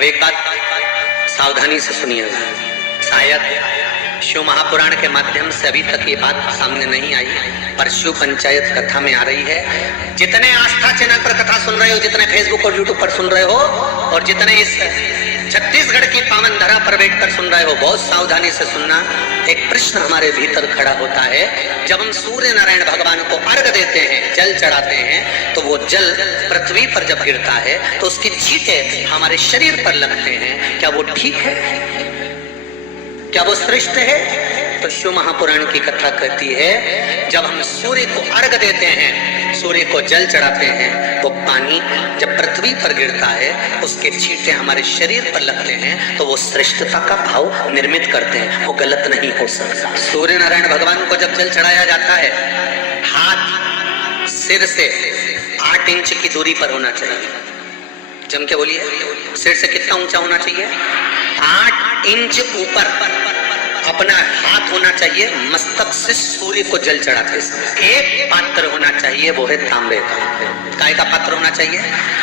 अब एक बात सावधानी से सुनिएगा, शायद शिव महापुराण के माध्यम से अभी तक ये बात सामने नहीं आई, पर शिव पंचायत कथा में आ रही है। जितने आस्था चैनल पर कथा सुन रहे हो, जितने फेसबुक और यूट्यूब पर सुन रहे हो, और जितने इस छत्तीसगढ़ की पावन धरा पर बैठकर सुन रहे हो, बहुत सावधानी से सुनना। एक प्रश्न हमारे भीतर खड़ा होता है, जब हम सूर्य नारायण भगवान को अर्घ देते हैं, जल चढ़ाते हैं, तो वो जल पृथ्वी पर जब गिरता है तो उसकी छींटे हमारे शरीर पर लगते हैं। क्या वो ठीक है? क्या वो श्रेष्ठ है? तो शिव महापुराण की कथा कहती है, जब हम सूर्य को अर्घ देते हैं, सूर्य को जल चढ़ाते हैं, वो पानी जब पृथ्वी पर गिरता है, उसके छींटे हमारे शरीर पर लगते हैं, तो वो श्रेष्ठता का भाव निर्मित करते हैं, वो गलत नहीं हो सकता। सूर्य नारायण भगवान को जब जल चढ़ाया जाता है, हाथ सिर से 8 इंच की दूरी पर होना चाहिए। जम के बोलिए, सिर से कितना ऊंचा होना चाहिए? 8 इंच ऊपर अपना हाथ होना चाहिए। मस्तक से सूर्य को जल चढ़ाते समय एक पात्र होना चाहिए, वो है तांबे का। काय का पात्र होना चाहिए?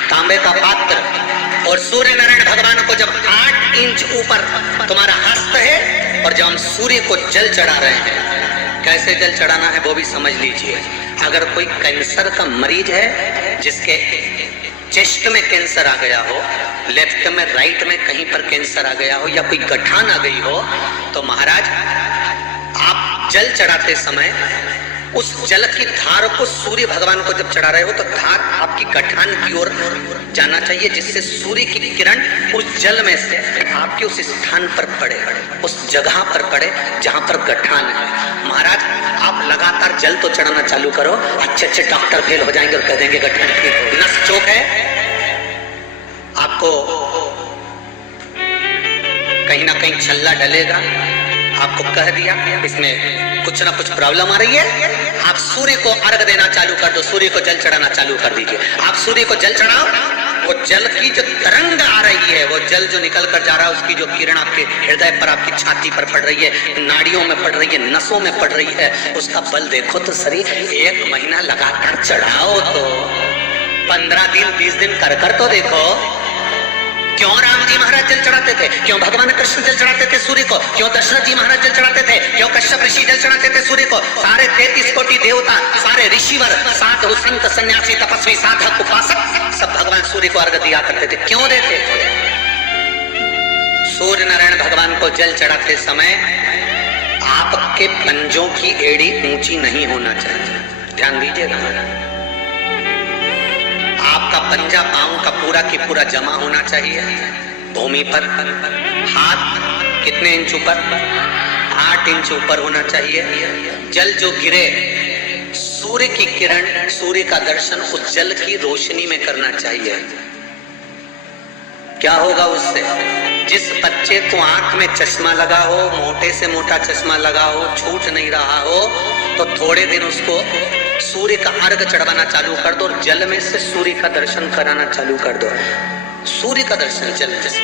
तांबे का पात्र। और सूर्य नारायण भगवान को जब 8 इंच ऊपर तुम्हारा हस्त है, और जब हम सूर्य को जल चढ़ा रहे हैं, कैसे जल चढ़ाना है वो भी समझ लीजिए। अगर कोई कैंसर का मरीज है, जिसके चेस्ट में कैंसर आ गया हो, लेफ्ट में राइट में कहीं पर कैंसर आ गया हो, या कोई गठान आ गई हो, तो महाराज आप जल चढ़ाते समय उस जल की धार को सूर्य भगवान को जब चढ़ा रहे हो, तो धार आपकी गठान की ओर जाना चाहिए, जिससे सूर्य की किरण उस जल में से आपके उस स्थान पर पड़े, उस जगह पर पड़े जहां पर गठान है। महाराज आप लगातार जल तो चढ़ाना चालू करो, अच्छे अच्छे डॉक्टर फेल हो जाएंगे और कह देंगे गठान ठीक, नस चौक है, आपको कहीं ना कहीं छल्ला डलेगा, आपको कह दिया इसमें कुछ ना कुछ प्रॉब्लम आ रही है। आप सूर्य को अर्घ देना चालू कर दो, सूर्य को जल चढ़ाना चालू कर दीजिए। आप सूर्य को जल चढ़ाओ, वो जल की जो तरंग आ रही है, वो जल जो निकल कर जा रहा है, उसकी जो किरण आपके हृदय पर, आपकी छाती पर पड़ रही है, नाड़ियों में पड़ रही है, नसों में पड़ रही है, उसका बल देखो तो सही। 1 महीना लगातार चढ़ाओ, तो 15 दिन 20 दिन कर तो देखो। क्यों राम जी महाराज जल चढ़ाते थे? क्यों भगवान कृष्ण जल चढ़ाते थे सूर्य को? क्यों दशरथ जी महाराज जल चढ़ाते थे? क्यों कश्यप ऋषि जल चढ़ाते थे सूर्य को? सारे 33 कोटि देवता, सारे ऋषिवर, साधु संत सन्यासी तपस्वी साधक उपासक सब भगवान सूर्य को अर्घ दिया करते थे। क्यों देते थे? सूर्य नारायण भगवान को जल चढ़ाते समय आपके पंजों की एड़ी ऊंची नहीं होना चाहिए, ध्यान दीजिएगा। आपका पंजा पांव का पूरा की पूरा जमा होना चाहिए भूमि पर। हाथ कितने इंच ऊपर? 8 इंच ऊपर होना चाहिए। जल जो गिरे, सूर्य की किरण, सूर्य का दर्शन उस जल की रोशनी में करना चाहिए। क्या होगा उससे? जिस बच्चे को आंख में चश्मा लगा हो, मोटे से मोटा चश्मा लगा हो, छूट नहीं रहा हो, तो थोड़े दिन उसको सूर्य का अर्घ चढ़वाना चालू कर दो, और जल में से सूर्य का दर्शन कराना चालू कर दो। सूर्य का दर्शन जल में से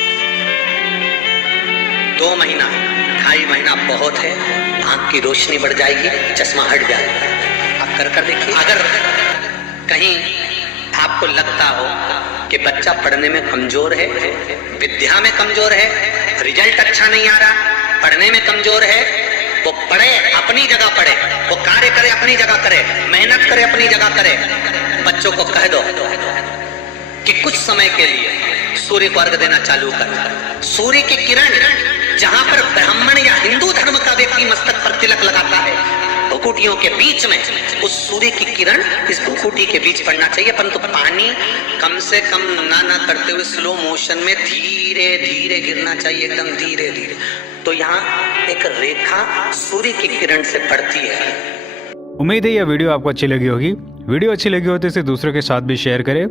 2 महीना 2.5 महीना बहुत है, आंख की रोशनी बढ़ जाएगी, चश्मा हट जाएगा। आप कर देखिए। अगर कहीं आपको लगता हो कि बच्चा पढ़ने में कमजोर है, विद्या में कमजोर है, रिजल्ट अच्छा नहीं आ रहा, पढ़ने में कमजोर है, वो पढ़े अपनी जगह पढ़े, वो कार्य करे अपनी जगह करे, मेहनत करे अपनी जगह करे। बच्चों को कह दो कि कुछ समय के लिए सूर्य को अर्घ देना चालू कर। सूर्य की किरण जहां पर ब्राह्मण या हिंदू धर्म का व्यक्ति मस्तक पर तिलक लगाता है, भुकुटियों के बीच में उस सूर्य की किरण इस भुकुटी के बीच पड़ना चाहिए, परंतु पानी कम से कम ना करते हुए स्लो मोशन में धीरे धीरे गिरना चाहिए, एकदम धीरे धीरे। तो यहाँ एक रेखा सूर्य की किरण से पड़ती है। उम्मीद है यह वीडियो आपको अच्छी लगी होगी। वीडियो अच्छी लगी हो तो इसे दूसरों के साथ भी शेयर करें,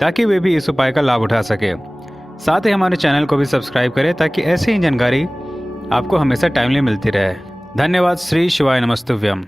ताकि वे भी इस उपाय का लाभ उठा सके। साथ ही हमारे चैनल को भी सब्सक्राइब करें, ताकि ऐसी ही जानकारी आपको हमेशा टाइमली मिलती रहे। धन्यवाद। श्री शिवाय नमस्तुभ्यम।